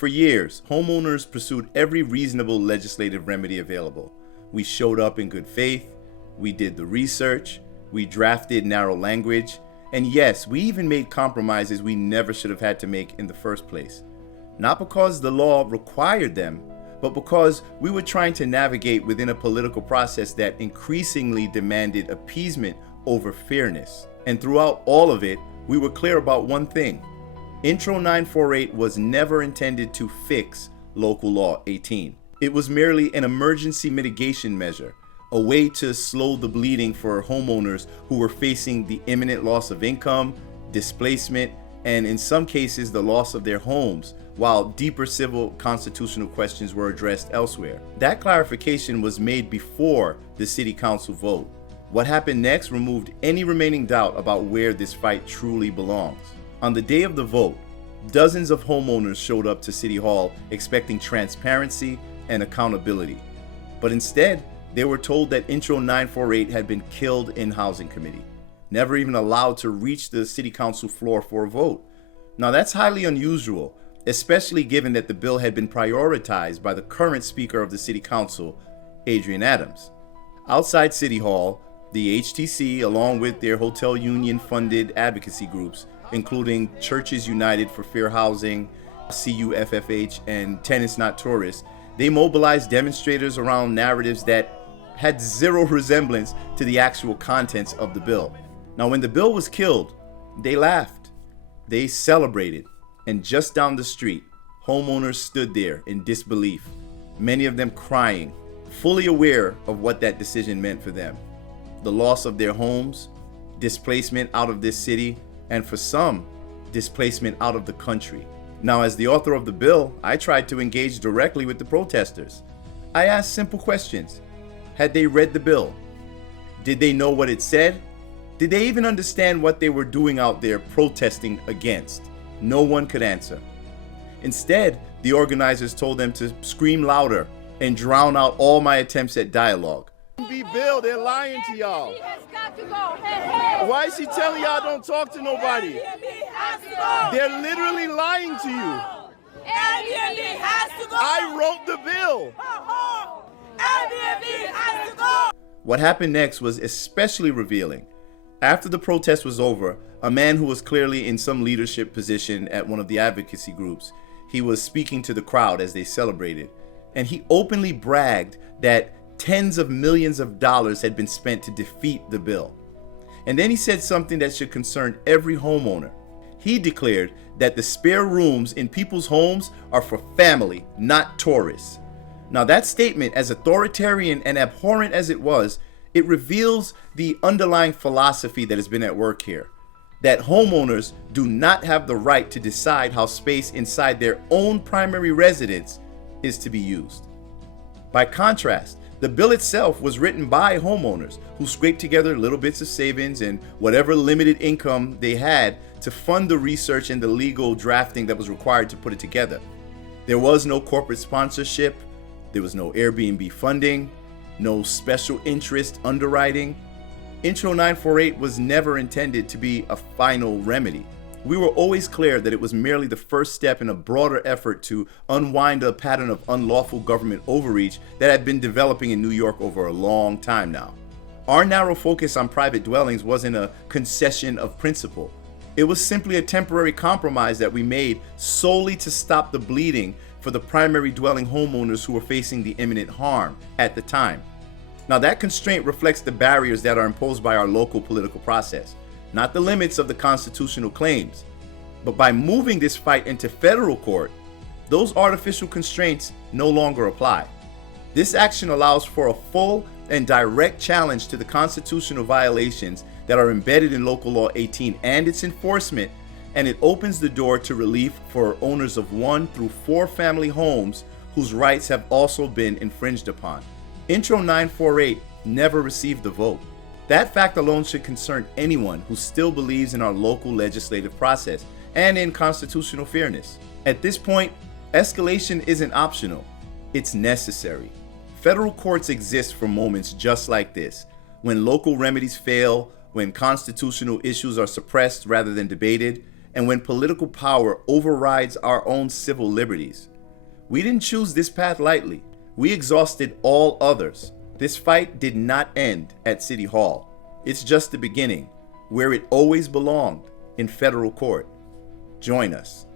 For years, homeowners pursued every reasonable legislative remedy available. We showed up in good faith, we did the research, we drafted narrow language, and yes, we even made compromises we never should have had to make in the first place. Not because the law required them, but because we were trying to navigate within a political process that increasingly demanded appeasement over fairness. And throughout all of it, we were clear about one thing. Intro 948 was never intended to fix Local Law 18. It was merely an emergency mitigation measure, a way to slow the bleeding for homeowners who were facing the imminent loss of income, displacement, and in some cases the loss of their homes, while deeper civil constitutional questions were addressed elsewhere. That clarification was made before the City Council vote. What happened next removed any remaining doubt about where this fight truly belongs. On the day of the vote, dozens of homeowners showed up to City Hall expecting transparency and accountability. But instead, they were told that Intro 948 had been killed in Housing Committee, never even allowed to reach the City Council floor for a vote. Now that's highly unusual, especially given that the bill had been prioritized by the current Speaker of the City Council, Adrian Adams. Outside City Hall, the HTC, along with their hotel union-funded advocacy groups, including Churches United for Fair Housing, CUFFH, and Tenants Not Tourists, they mobilized demonstrators around narratives that had zero resemblance to the actual contents of the bill. Now, when the bill was killed, they laughed, they celebrated, and just down the street, homeowners stood there in disbelief, many of them crying, fully aware of what that decision meant for them. The loss of their homes, displacement out of this city, and for some, displacement out of the country. Now, as the author of the bill, I tried to engage directly with the protesters. I asked simple questions. Had they read the bill? Did they know what it said? Did they even understand what they were doing out there protesting against? No one could answer. Instead, the organizers told them to scream louder and drown out all my attempts at dialogue. Bill, they're lying to y'all. Why is she telling y'all don't talk to nobody? They're literally lying to you. I wrote the bill. What happened next was especially revealing. After the protest was over, a man who was clearly in some leadership position at one of the advocacy groups, he was speaking to the crowd as they celebrated, and he openly bragged that tens of millions of dollars had been spent to defeat the bill. And then he said something that should concern every homeowner. He declared that the spare rooms in people's homes are for family, not tourists. Now that statement, as authoritarian and abhorrent as it was, it reveals the underlying philosophy that has been at work here. That homeowners do not have the right to decide how space inside their own primary residence is to be used. By contrast, the bill itself was written by homeowners who scraped together little bits of savings and whatever limited income they had to fund the research and the legal drafting that was required to put it together. There was no corporate sponsorship, there was no Airbnb funding, no special interest underwriting. Intro 948 was never intended to be a final remedy. We were always clear that it was merely the first step in a broader effort to unwind a pattern of unlawful government overreach that had been developing in New York over a long time now. Our narrow focus on private dwellings wasn't a concession of principle. It was simply a temporary compromise that we made solely to stop the bleeding for the primary dwelling homeowners who were facing the imminent harm at the time. Now that constraint reflects the barriers that are imposed by our local political process, not the limits of the constitutional claims. But by moving this fight into federal court, those artificial constraints no longer apply. This action allows for a full and direct challenge to the constitutional violations that are embedded in Local Law 18 and its enforcement, and it opens the door to relief for owners of 1 through 4 family homes whose rights have also been infringed upon. Intro 948 never received the vote. That fact alone should concern anyone who still believes in our local legislative process and in constitutional fairness. At this point, escalation isn't optional, it's necessary. Federal courts exist for moments just like this, when local remedies fail, when constitutional issues are suppressed rather than debated, and when political power overrides our own civil liberties. We didn't choose this path lightly. We exhausted all others. This fight did not end at City Hall. It's just the beginning, where it always belonged, in federal court. Join us.